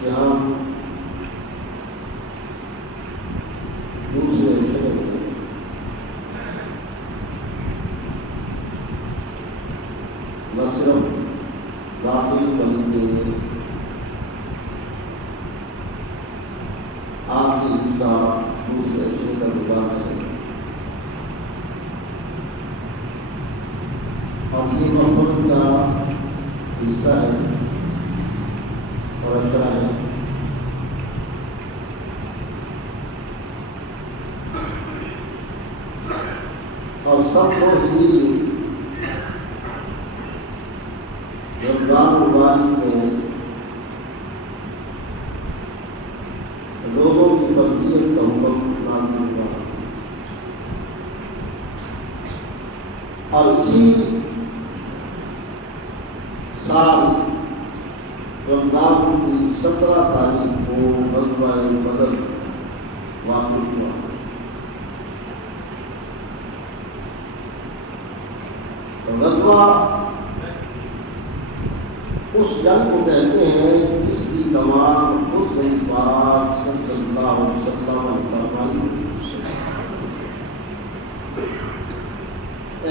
कि हम दूसरे न सिर्फ दाखिल बल्कि आपकी हिस्सा दूसरे क्षेत्र गुजार है और ये मोहब्बत का हिस्सा है और अच्छा है। और सबको ही रमजान मुबारक में लोगों की फजीलत का हुक्म नाज़िल हुआ और इसी साल रमजान की 17 तारीख को ग़ज़वा बदर वाक़ हुआ। ग़ज़वा उस जंग को कहते हैं जिसकी कमान खुद पाक सल्लल्लाहु अलैहि वसल्लम ने फरमाई।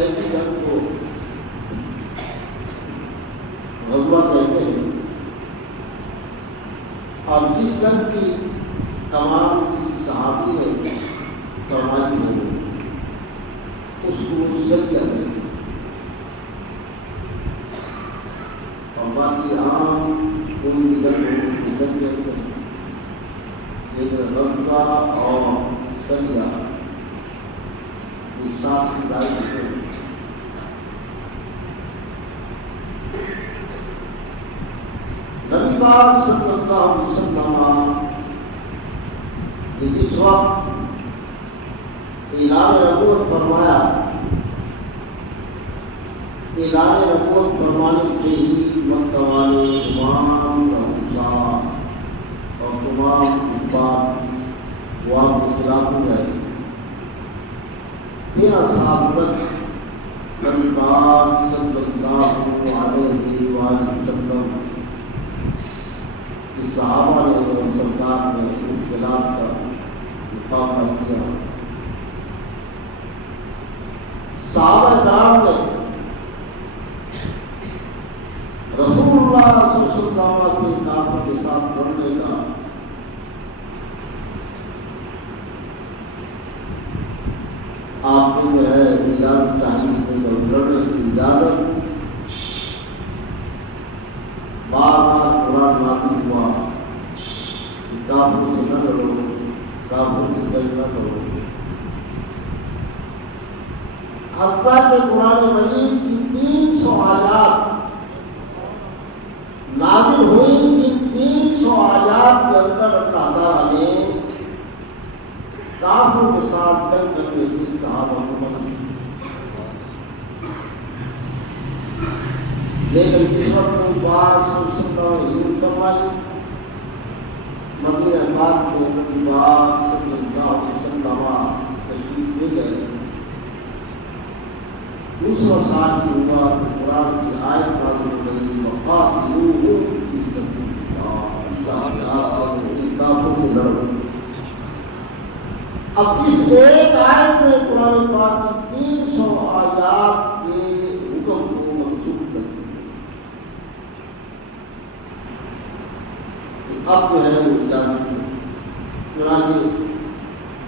ऐसी जंग को ग़ज़वा कहते हैं और जिस जंग की कमान किसी सहाबी ने फरमाई हो उसको सही कहते हैं और बाकी आम कोई भी जंग कहते हैं। लेकिन ग़ज़वा और सरिया ये साथ की दायरे से नबी पाक सल्लल्लाहु अलैहि वसल्लम ने जिस वक्त ऐलान नबूवत फरमाया, ऐलान नबूवत फरमाने से ही मक्का वाले तमाम और तमाम कुफ़ार वो आपके खिलाफ हो गए। फिर असहाबत नबी पाक सल्लल्लाहु अलैहि वसल्लम की सहाबा ने और सरकार ने उनके खिलाफ का मुकाबला किया। सहाबा कराम ने रसूलुल्लाह सल्लल्लाहु अलैहि वसल्लम से काफिरों के साथ लड़ने का आपको जो है इजाजत चाहिए तो लड़ने की इजाजत बार बार कुरान नाज़िल हुआ कि काफिरों से न लड़ो, काफिरों की जंग न करो। हत्ता के कुरान मजीद की 300 आयात नाज़िल हुई। इन 300 आयात के अंदर अल्लाह ताला ने काफिरों के साथ जंग करने की सहाबा को मना किया। लेकिन जिस वक्त बात फरमाई मदीना पाक में नबी पाक सल्लल्लाहु अलैहि वसल्लम तशरीफ ले गए। दूसरा साल की उम्र कुरान की आयत नाज़िल हो गई, वक़ातिलूहुम फी सबीलिल्लाह, काफिरों से लड़ो। अब इस एक आयत में कुरान पाक की 300 आयात के हुक्म को मंसूख कर दिया। अब जो है वो इजाजत चुनाचे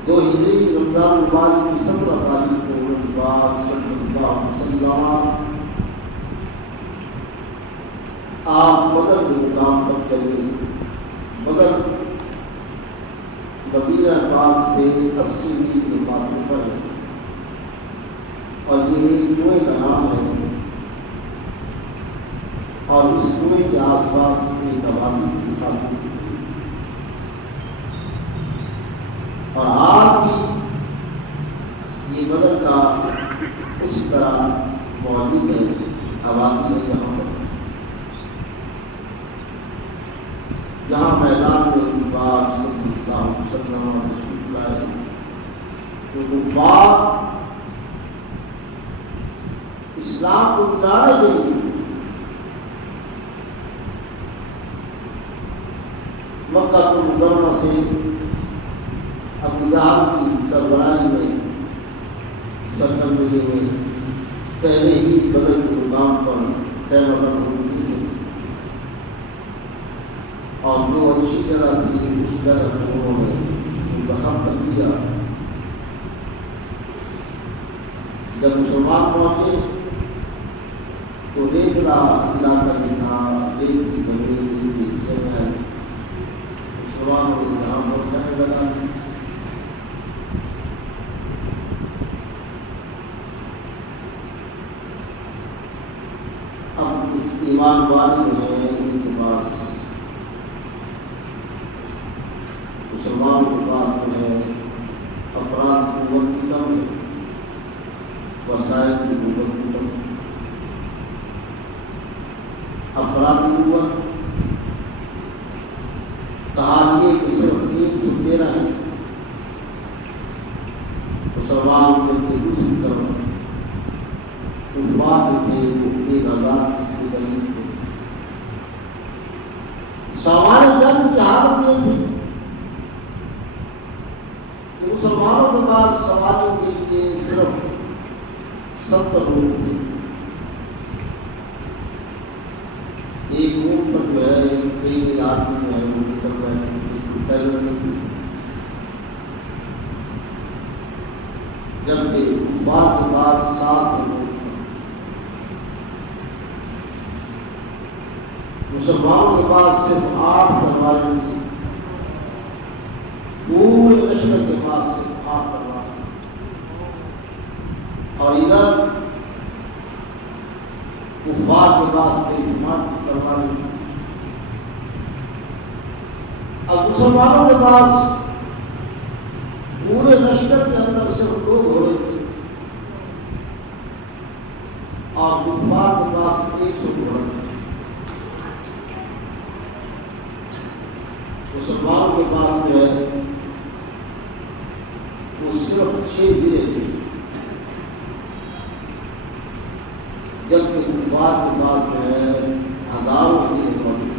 2 हिजरी रमजान मुबारक की 17 तारीख को नबी पाक सल्लल्लाहु अलैहि वसल्लम आप बदर में मुकाम पर चले। बदर मदीना पाक से 80 मील के फासले पर है और ये कुएं का नाम है और इस कुएं के आसपास एक आबादी की खासी और आज भी ये बदर का उसी तरह मौजूद है, आबादी है यहाँ पर, जहाँ मैदान में बात इस्लाम को गिराने के लिए मक्का को मुकर्रमा से अबू जहल की सरबराही में सरकंदगी में पहले ही बदल के मुकाम पर तैनात होती थी और जो अच्छी जगह थी उस जगह उन्होंने उनका कर दिया। जब मुसलमान पहुंचे तो रेतला इलाका ही था, रेत की जमीन से मुसलमानों को यहाँ पहुंचाने लगा। अब ईमान वाले हैं इनके पास, मुसलमानों के पास में अपराध की कुव्वत कम है, वसाइल की कुव्वत कम है। अपराध की कुव्वत कहानी कि सिर्फ एक झुकते रहे, मुसलमान के दूसरी तरफ बात थे एक आजाद सामान्य जन्म की हालत ये थी कि मुसलमानों के पास सवालों के लिए सिर्फ 70 लोग थे। एक ऊँट पर जो है एक आदमी है उनकी तरफ जबकि बात के बाद 7 लोग मुसलमानों के पास सिर्फ 8 तलवारें थी, पूरे लश्कर के पास सिर्फ 8 तलवारें और इधर कुफार के पास कई 8 तलवारें थी। अब मुसलमानों के पास पूरे लश्कर के अंदर सिर्फ 2 घोड़े थे और कुफार के पास 100 घोड़े थे। मुसलमानों के पास जो है वो सिर्फ 6 हीरे थे, जबकि कुफार के पास जो है हजारों हीरे मौजूद।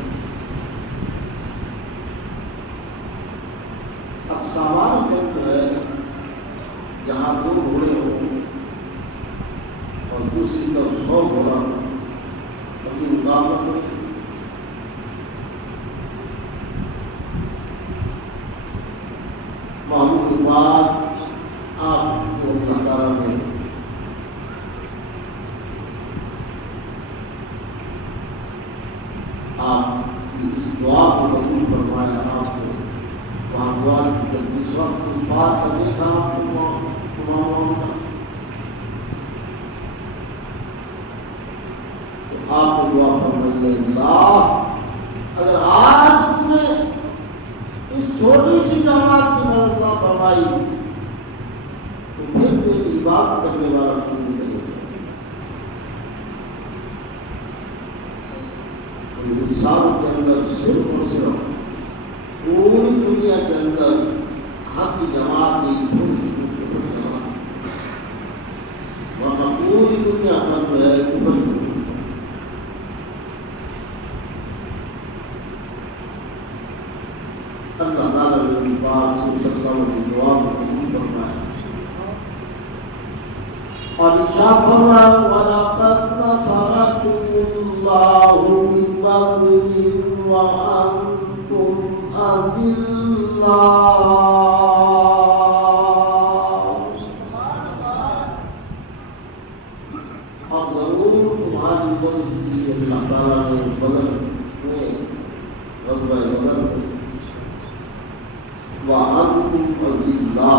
अब सामान्य जंग जो है जहाँ 2 घोड़े हो और दूसरी तरफ 100 घोड़ा अपनी मुकाबला हो, महमूद के बाद आपको सरकार में आपकी दुआ को कबूल करवाया। आपको वहाँ दुआ की जिस वक्त बात करने का तो आपको दुआ फरमाइएगा। अगर आज तुमने इस छोटी सी जमात की मदद फरमाई तो फिर तेरी इबादत करने वाला कोई नहीं है। इंसान के अंदर सिर्फ और सिर्फ पूरी दुनिया के अंदर हक की जमात एक थोड़ी सी जमात, वरना पूरी दुनिया पर जो है कुफर। अल्लाह ताला ने बात से सलाम की दुआ को कबूल फरमाया और इरशाद फरमाया वलक़द नसरकुमुल्लाहु बिबद्रिन व अंतुम अज़िल्ला। अब जरूर तुम्हारी मदद की अल्लाह ताला ने बदर में ग़ज़वा बदर में वअंतुम अज़िल्ला।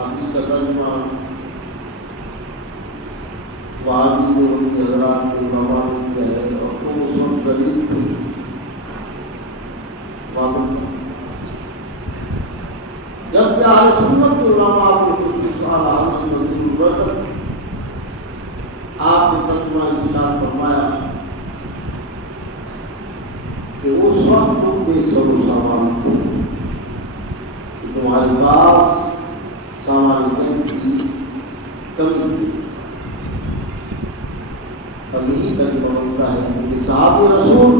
अब इसका तर्जुमा वादी जो उनके हज़रात को रवाना किया है और तो उस वक्त गरीब थे जब क्या सुन्नत उलमा को कुछ सवाल हासिल नहीं हुआ आपने तर्जुमा इरशाद फरमाया कि उस वक्त तुम बेसरो सामान थे, तुम्हारे पास सामान की कमी थी। अब यही तक बनता है कि साहब रसूल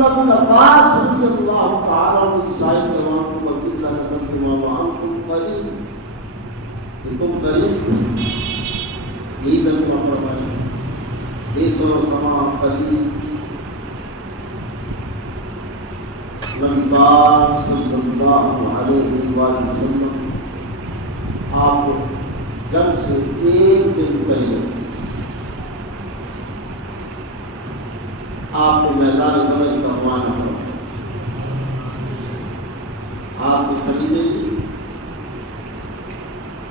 अब्दुल्लाह बिन अब्बास रज़ियल्लाहु ताला अन्हु ईसाई जवान को वकीला कदम के मामा तुम करीब तुम करीब ये तक फरमाया देशों तमाम करीब रमज़ान सल्लल्लाहु अलैहि वसल्लम आप जब से एक दिन पहले आपको मैदान बदल का माना हो आपने छड़ी ले ली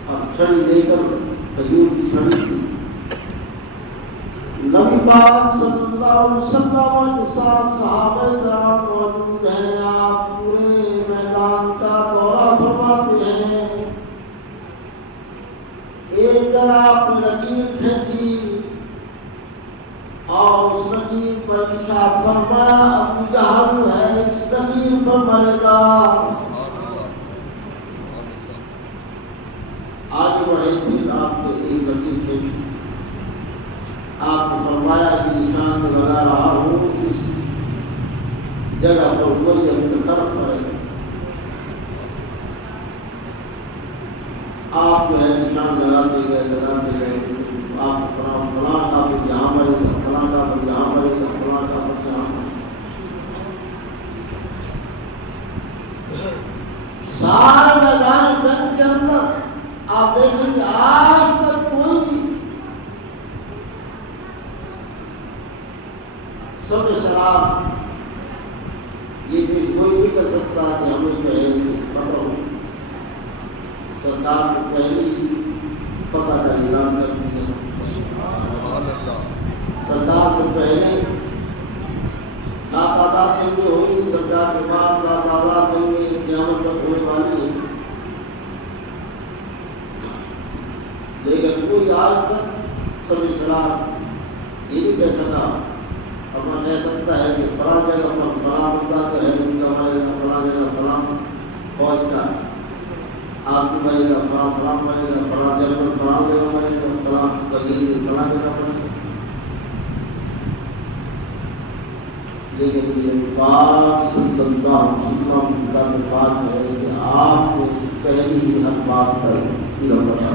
और छड़ी लेकर खजूर की छड़ी थी नबी पाक सल्लल्लाहु अलैहि वसल्लम के साथ सहाबा किराम मौजूद हैं। आप पूरे मैदान का दौरा फरमाते हैं। एक जगह लकीर फेंकी और उस लकीर पर लिखा फरमाया अबू जहल है इस लकीर पर मरेगा। आगे बढ़े फिर आपने एक लकीर फेंकी आपने फरमाया कि निशान लगा रहा हूँ इस जगह पर कोई अपनी तरफ पड़ेगा। आप जो है निशान लगाते गए आप फलां का फिर यहाँ पड़ेगा फलां का फिर यहाँ पड़ेगा फलां का फिर यहाँ सारे मैदान जंग के अंदर आप देखेंगे आज तक कोई भी सब शराब ये भी कोई भी कर सकता है कि हमें जो है पता हो सरकार को पहले ही पता का ऐलान कर दिया। सरकार से पहले लातादार कहेंगे होगी सरकार के बाद लातादार कहेंगे क़यामत तक होने वाली है। लेकिन कोई आज तक सभी शराब ये भी कह सका अपना कह सकता है कि फला जगह पर फला मुद्दा जो है उनका मरेगा फला जगह फला फौज का आपको मरेगा फला मरेगा फला जगह पर फला जगह मरेगा फला वकील फला जगह पर। लेकिन ये बात सल्लल्लाहु अलैहि वसल्लम का बात है कि आपको पहली ही हर बात पर बता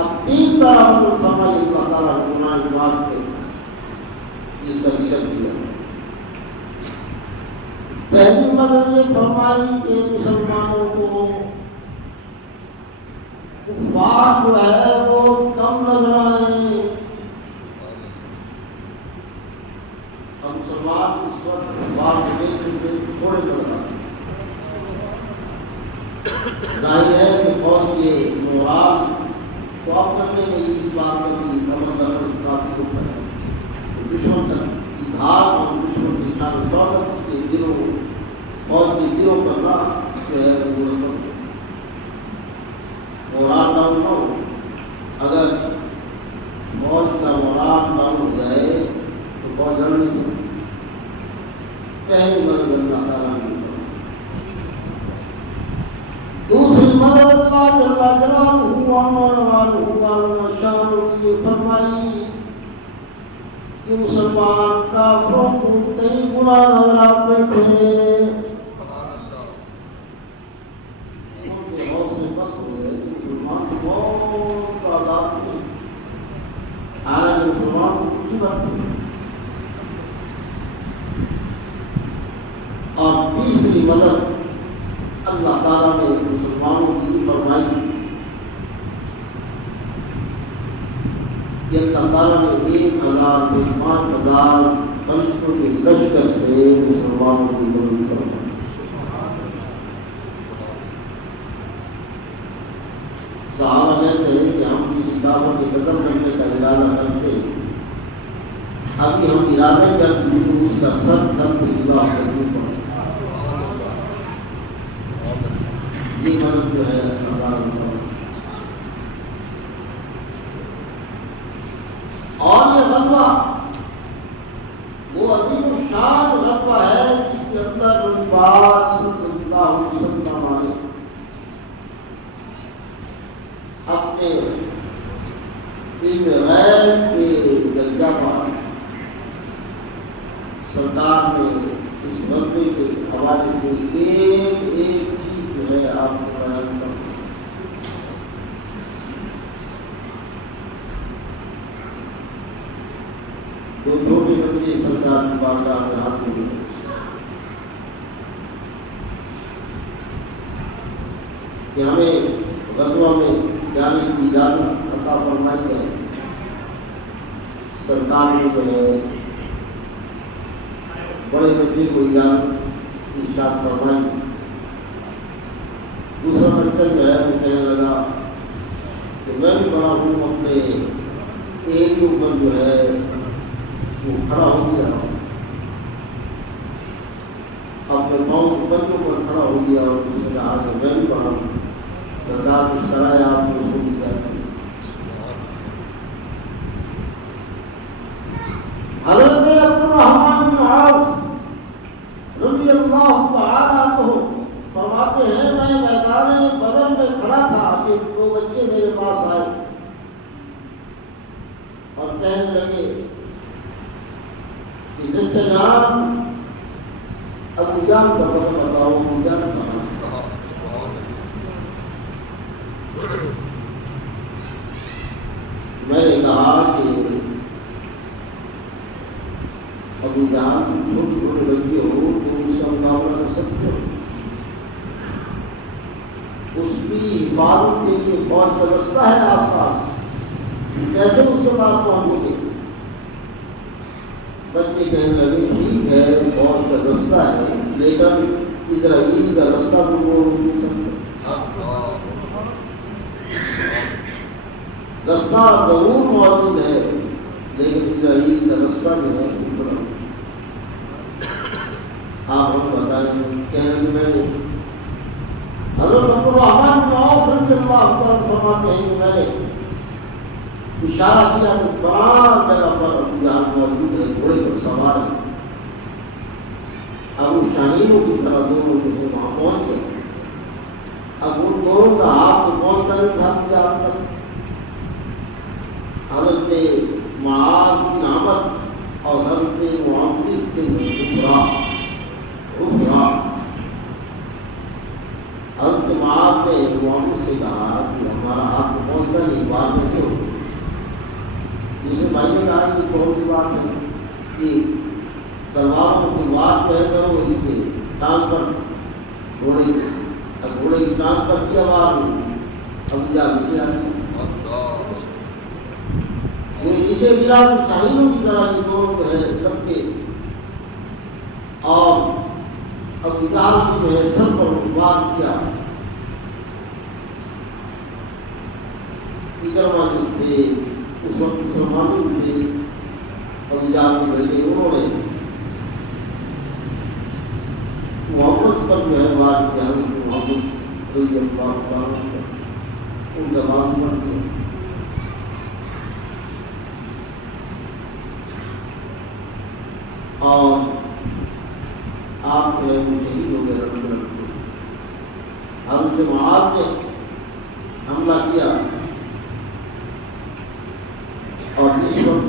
अब तीन तरह से समय अल्लाह ताला गुनाह माफ करता है जिसका जिक्र किया। पहली मदद ये फरमाई कि मुसलमानों को कुफार जो है वो कम नजर आए। हम मुसलमान इस वक्त कुफार को देखते थोड़े नजर आए। जाहिर है कि फौज के मोराल तो आप करने में इस बात की समझदार काफी ऊपर है। दुश्मन की धार और दुश्मन की शान दौलत के दिलों और के दिलों पर ना जो है वो मोराल डाउन हो। अगर फौज का मोराल डाउन हो जाए तो फौज लड़ नहीं सकती। पहली मदद अल्लाह ताला ने दूसरी मदद अल्लाह जल्ला जलालुहु व फरमाई कि मुसलमान काफिरों को कई गुना नजर आते थे। उनके हौसले बस हो गए मुसलमान को बहुत आजाद थे। हालांकि मुसलमान को कुछ बात नहीं। और तीसरी मदद अल्लाह ताला ने मुसलमानों की फरमाई कि अल्लाह ताला ने 1000 से 5000 फरिश्तों के लश्कर से मुसलमानों की मदद फरमाई। सहाबा कहते हैं कि हम किसी दावत के कदम करने का इरादा करते अभी हम इरादा करते हैं तो उसका सर दर्द जुदा करनी पड़ता। ये मदद जो है और ये गज़वा वो अजीम शान गज़वा है जिसके अंदर अपने अपने इल्म गैब के दर्जा पर सरकार ने इस मसले के हवाले से एक एक चीज जो है आपको बयान कर जो छोटे बच्चे सरकार की बारगाह में आते हैं कि हमें गज़वा में जाने की इजाज़त अता फरमाई है। सरकार ने जो है बड़े बच्चे को इजाज़त इरशाद फरमाई। दूसरा बच्चा जो है वो कहने लगा कि मैं भी बड़ा हूँ, अपने एक के ऊपर जो है वो खड़ा हो गया, अपने पाँव के बच्चों पर खड़ा हो गया और दूसरे कहा कि मैं भी बड़ा हूँ। सरकार की सराय आपको सुनी जाती है। हज़रत अब्दुर्रहमान बिन औफ रज़ियल्लाहु तआला अन्हु फरमाते हैं, मैं मैदान बदर में खड़ा था कि दो बच्चे मेरे पास आए और कहने लगे कि जिसके नाम अबू जान का पता बताओ, अबू जान कहाँ? मैंने कहा कि अबू जान छोटे छोटे बच्चे हो तो उसका मुकाबला कर सकते हो, उसकी हिफाजत के लिए फौज का रास्ता है आसपास, कैसे उसके पास पहुंचोगे? बच्चे कहने लगे ठीक है फौज का रास्ता है, लेकिन इजराइल का रास्ता तो वो नहीं सकते। रास्ता जरूर मौजूद है, लेकिन इजराइल का रास्ता जो है आप हम बताएं। कहने लगे मैंने हज़रत अब्दुर्रहमान बिन औफ रज़ियल्लाहु तआला फरमाते हैं कि मैंने इशारा किया तो बड़ा जगह पर अबू जहल मौजूद है, घोड़े पर सवार है। अब उन शाहीनों की तरह दोनों जो है वहाँ पहुँच गए। अब उन दोनों का हाथ तो कौन कर था तक हज़रत मुआज़ बिन अमर और हज़रत मुहम्मद बिन रुफरा हज़रत मुआज़ ने मुहम्मद से कहा कि हमारा हाथ तो पहुँचता नहीं, बात कैसे हो? दूसरे भाई ने कहा कि कौन सी बात है कि तलवारों की बात कह करो इसके टांग पर घोड़े की टांग पर की आवाज अब जा वो नीचे गिरा तो शाहीनों की तरह ये दोनों जो है सबके और अब विकास जो है सर पर वार किया। जो थे उस वक्त मुसलमानों थे अब जान लगे, उन्होंने मोहम्मद पर जो है वार किया। मोहम्मद उनका बात पड़ गया। और आप जो है शहीद हो गए। हज़रत मुआज़ ने हमला किया और जिस वक्त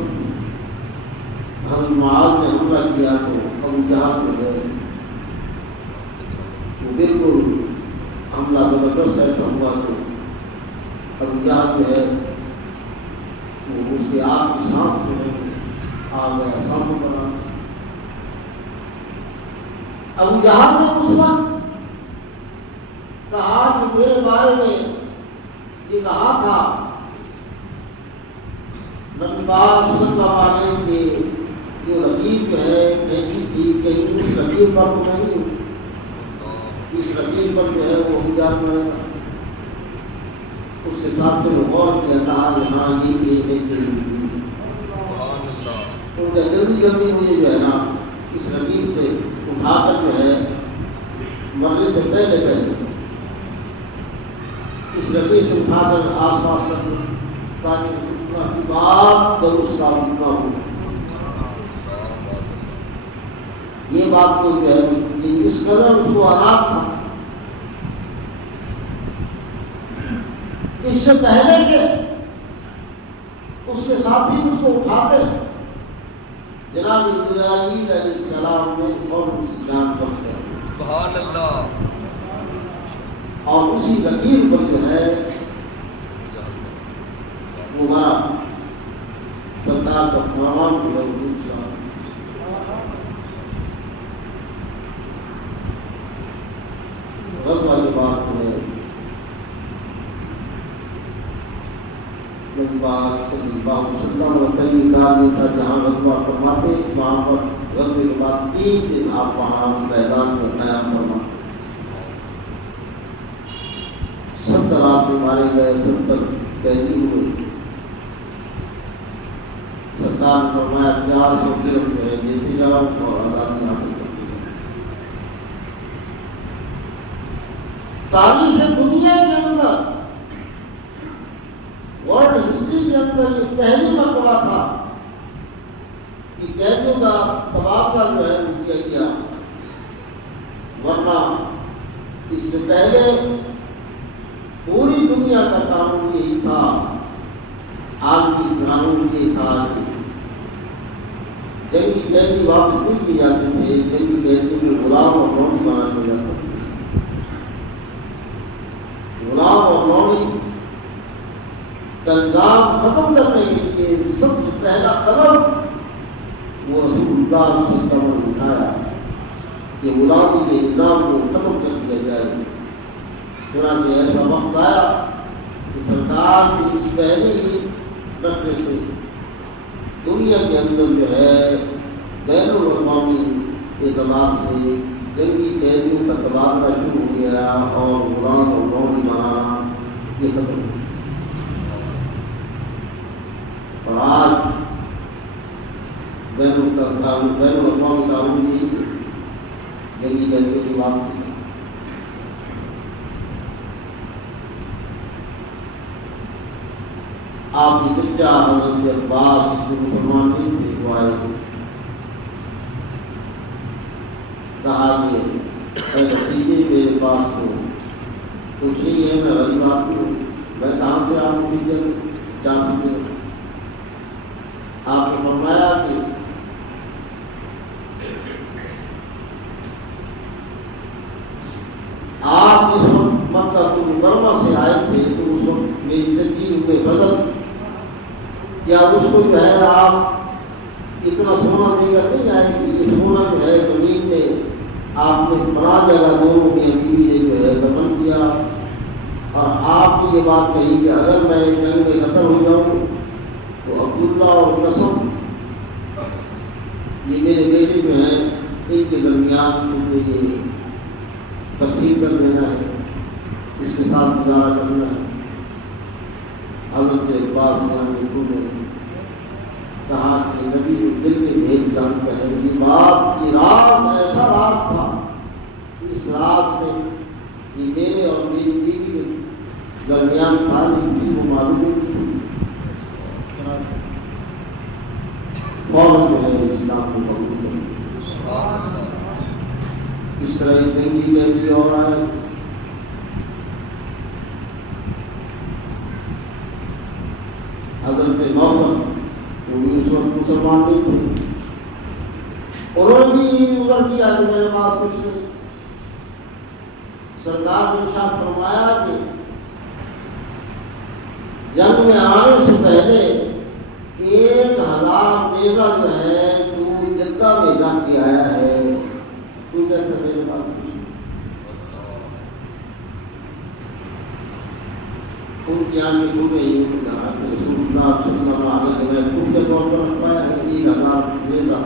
हज़रत मुआज़ ने हमला किया तो अबू जहल जो है वो बिल्कुल हमला जबरदस्त ऐसा हुआ कि अबू जहल जो है वो उसकी आग की सांस में आ गया, सांसों बना। अबू जहल ने उस वक्त कहा कि मेरे बारे में ये कहा था नबी पाक सल्लल्लाहु अलैहि वसल्लम के जो रकीब जो है कैसी थी, कहीं उस रकीब पर तो नहीं हूँ, इस रकीब पर जो है वो अबू जहल में उसके साथ में गौर किया, कहा हाँ ये उनका जल्दी मुझे जो है ना इस रकीब से उठाकर जो है मरने से पहले इस रकीब से उठाकर आसपास रख ताकि की बात जरूर साबित न हो। ये बात तो जो है इस कदर उसको आराम था इससे पहले के उसके साथी उसको उठाते जनाब इस्राईल अलैहिस्सलाम ने और उसकी जान बच गई। सुभान अल्लाह। और उसी लकीर पर जो है वो हमारा सरकार का फरमान जो गलत वाली बात है। बात था जहाँ गलबा फरमाते वहाँ पर गलबे के बाद 3 दिन आप वहाँ मैदान में कायम फरमाते। 70 आदमी मारे गए, 70 कैदी हुए। सरकार ने फरमाया 400 गिरफ्त जो है देते जाओ और आज़ादी हासिल करते जाओ। तारीख दुनिया के अंदर वर्ल्ड हिस्ट्री के अंदर ये पहली मरतबा था कि कैदियों का तबादला जो है वो किया गया, वरना इससे पहले पूरी दुनिया का कानून यही था। आलमी कानून ये था कि जंगी कैदी वापस नहीं किए जाते थे, जंगी कैदी में गुलाम और नौनी बना दिया जाता था। गुलाम और नौनी का इल्जाम खत्म करने के लिए सबसे पहला कदम वो रसूलुल्लाह ने उठाया कि गुलामी के इल्जाम को खत्म कर दिया जाए। चुनांचे ऐसा वक्त आया कि सरकार की इस पहले ही रखने से दुनिया के अंदर जो है बैनुल-अक़वामी एतमाद से जंगी कैदियों का तबादला शुरू हो गया और गुलाम और नौनी बनाना ये खत्म हो गया। और आज बैनुल-अक़वामी कानून की जंगी कैदियों की वापसी। आपकी बच्चा हज़रत अब्बास इसको मुसलमान नहीं थे वो आए कहा कि भतीजे मेरे पास तो कुछ नहीं है, मैं गरीब आदमी हूँ, मैं कहाँ से आपको टीचर जान सकते। आपने फरमाया कि आप जिस वक्त मक्का मुकर्रमा से आए थे तो उस वक्त मेरी तस्वीर हुए बदल क्या उसको जो है आप इतना सोना देकर नहीं आएगी। ये सोना जो है जमीन में आपने बना जगह दोनों की बीवी ने जो है दफन किया और आपने ये बात कही कि अगर मैं जंग में कत्ल हो जाऊँ तो अब्दुल्ला और कसम ये मेरे बेटे जो हैं इनके दरमियान मुझे ये तस्लीम कर देना है, इसके साथ गुजारा करना है। हज़रत अब्बास ने कहा कि नबी को दिल में भेद जानता है। ये बात ये राज ऐसा राज था, इस राज में ये मेरे और मेरी बीवी के दरमियान था, किसी को मालूम नहीं। फौरन जो है इस्लाम को कबूल कर। इस तरह एक जंगी कैदी और आए, हज़रत मोहम्मद वो भी उस वक्त मुसलमान नहीं थे, उन्होंने भी उधर किया कि मेरे पास कुछ नहीं। सरकार ने इरशाद फरमाया कि जंग में आने से पहले 1000 नेज़ा जो है तू जद्दा में जंग के आया है, तू कहते मेरे पास कुछ नहीं। उनके आने को नहीं कहा कि रसूलुल्लाह सल्लल्लाहु अलैहि वसल्लम खुद के तौर पर रखवाया है 1000 नेज़ा।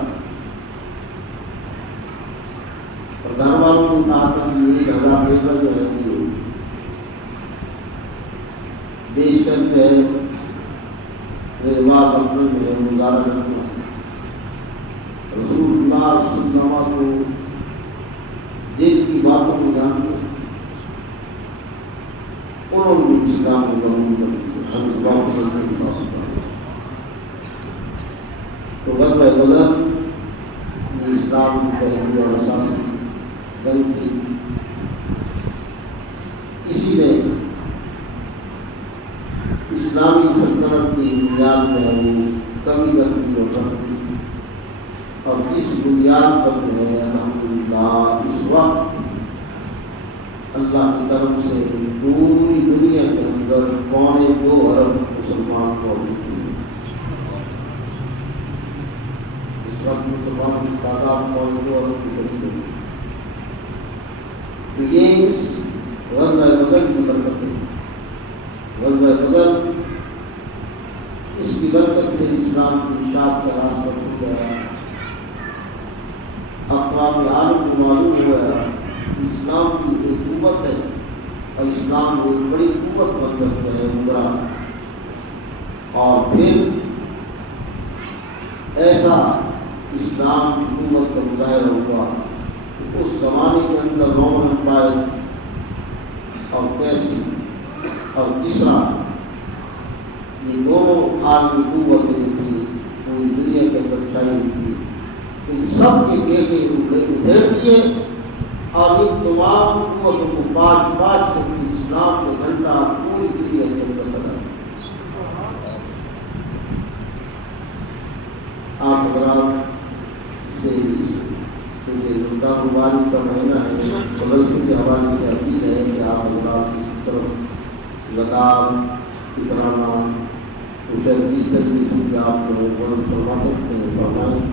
और घर वालों को कहा था कि 1000 नेज़ा जो है बेशक जो है मेरे बाद अपने जो है गुजारा करना। रसूलुल्लाह सल्लल्लाहु अलैहि वसल्लम को दिल की बातों को जानते उन्होंने इस्लाम को कबूल कर लिया। तो गज़वा बदर ये इस्लाम की पहली और असासी जंग थी। इसीलिए इस्लामी सल्तनत की बुनियाद में है वो कभी रखती और रखती, और इस बुनियाद पर जो है अल्हम्दुलिल्लाह इस वक्त अल्लाह की तरफ से पूरी दुनिया के अंदर 2.25 अरब मुसलमान मौजूद हैं। इस वक्त मुसलमान की तादाद 2.25 अरब की करीब है। तो ये इस ग़ज़वा बदर की बरकत है। ग़ज़वा बदर इसकी बरकत से इस्लाम की शाख का रास्ता खुल गया। अक़वाम आलम को मालूम हुआ इस्लाम की एक कुव्वत है और इस्लाम में एक बड़ी कुव्वत बन सकता है उमरा। और फिर ऐसा इस्लाम की कुव्वत का मुजाहिरा हुआ कि उस ज़माने के अंदर रोमन एम्पायर और कैसी और तीसरा ये दोनों आदमी कुव्वतें थी पूरी दुनिया के अंदर छाई थी। इन सब के बेटे उधेड़ दिए और इन तमाम कुव्वतों को पाँच करके इस्लाम के झंडा पूरी दुनिया के अंदर बना। आप से रुमज़ान मुबारक का महीना है, सदस्य के हवाले से अपील है कि आप इस तरफ ज़कात इकरामा उसे इस तरीके से आप फरमा सकते हैं। फरमाएं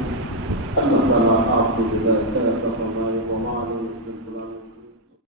अल्लाह ताला आपको हिदायत अता फरमाए।